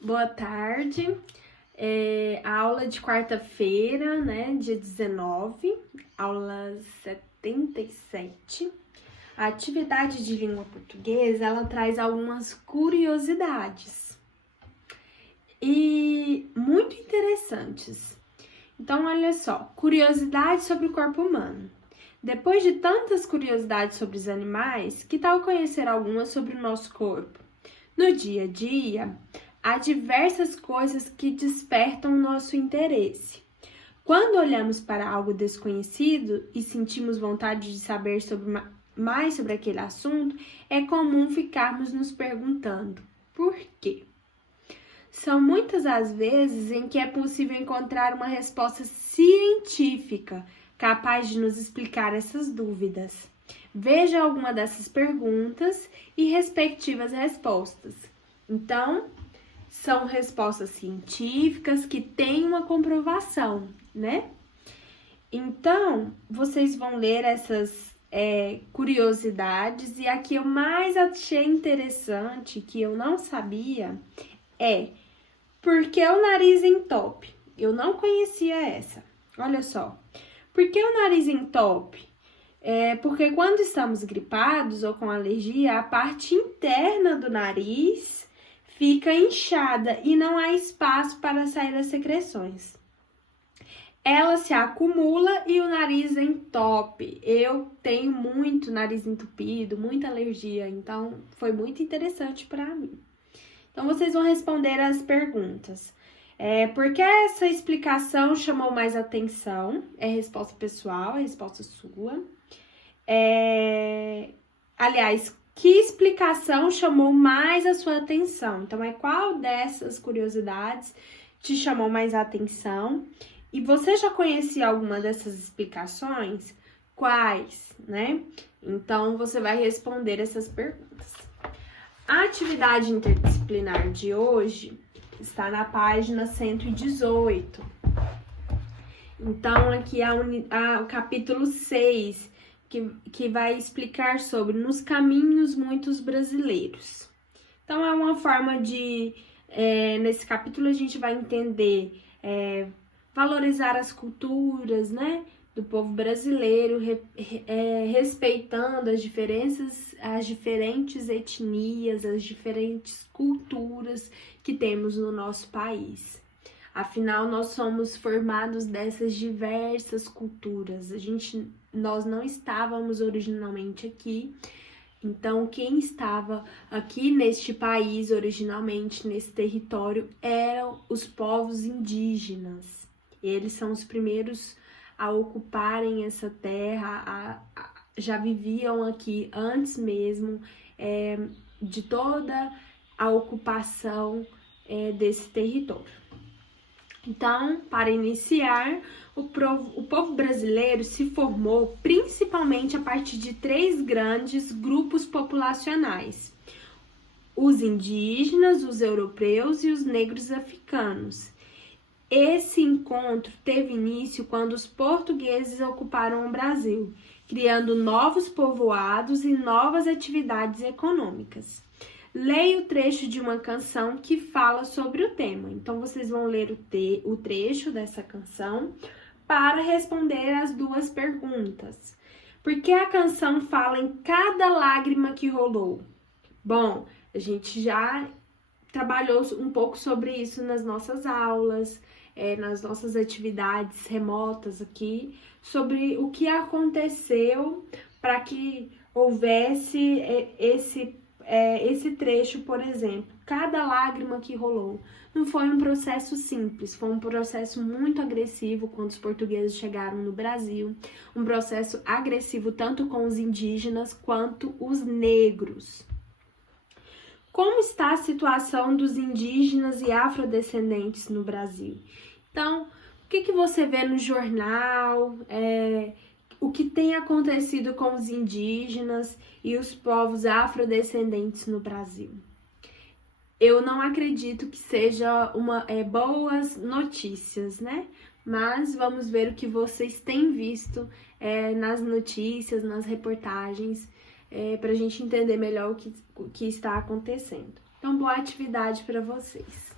Boa tarde. A aula de quarta-feira, né, dia 19, aula 77. A atividade de língua portuguesa, ela traz algumas curiosidades e muito interessantes. Então, olha só, curiosidade sobre o corpo humano. Depois de tantas curiosidades sobre os animais, que tal conhecer algumas sobre o nosso corpo? No dia a dia, há diversas coisas que despertam o nosso interesse. Quando olhamos para algo desconhecido e sentimos vontade de saber mais sobre aquele assunto, é comum ficarmos nos perguntando por quê? São muitas as vezes em que é possível encontrar uma resposta científica capaz de nos explicar essas dúvidas. Veja alguma dessas perguntas e respectivas respostas. Então, são respostas científicas que têm uma comprovação, né? Então, vocês vão ler essas curiosidades, e a que eu mais achei interessante, que eu não sabia, é por que o nariz entope? Eu não conhecia essa. Olha só. Por que o nariz entope? Porque quando estamos gripados ou com alergia, a parte interna do nariz fica inchada e não há espaço para sair as secreções. Ela se acumula e o nariz entope. Eu tenho muito nariz entupido, muita alergia, então foi muito interessante para mim. Então, vocês vão responder as perguntas. Por que essa explicação chamou mais atenção? É resposta pessoal, é resposta sua. Aliás, que explicação chamou mais a sua atenção? Então, qual dessas curiosidades te chamou mais a atenção? E você já conhecia alguma dessas explicações? Quais, né? Então, você vai responder essas perguntas. A atividade interdisciplinar de hoje está na página 118. Então, aqui o capítulo 6, que vai explicar sobre nos caminhos muitos brasileiros. Então, é uma forma de, nesse capítulo a gente vai entender, valorizar as culturas, né, do povo brasileiro, respeitando as diferentes etnias, as diferentes culturas que temos no nosso país. Afinal, nós somos formados dessas diversas culturas. Nós não estávamos originalmente aqui. Então, quem estava aqui neste país, originalmente, nesse território, eram os povos indígenas. Eles são os primeiros a ocuparem essa terra, já viviam aqui antes mesmo de toda a ocupação desse território. Então, para iniciar, o povo brasileiro se formou principalmente a partir de 3 grandes grupos populacionais: os indígenas, os europeus e os negros africanos. Esse encontro teve início quando os portugueses ocuparam o Brasil, criando novos povoados e novas atividades econômicas. Leia o trecho de uma canção que fala sobre o tema. Então, vocês vão ler o trecho dessa canção para responder as 2 perguntas. Por que a canção fala em cada lágrima que rolou? Bom, a gente já trabalhou um pouco sobre isso nas nossas aulas, nas nossas atividades remotas aqui, sobre o que aconteceu para que houvesse esse trecho, por exemplo. Cada lágrima que rolou. Não foi um processo simples, foi um processo muito agressivo quando os portugueses chegaram no Brasil, um processo agressivo tanto com os indígenas quanto os negros. Como está a situação dos indígenas e afrodescendentes no Brasil? Então, o que você vê no jornal, o que tem acontecido com os indígenas e os povos afrodescendentes no Brasil? Eu não acredito que seja boas notícias, né? Mas vamos ver o que vocês têm visto nas notícias, nas reportagens, para a gente entender melhor o que está acontecendo. Então, boa atividade para vocês.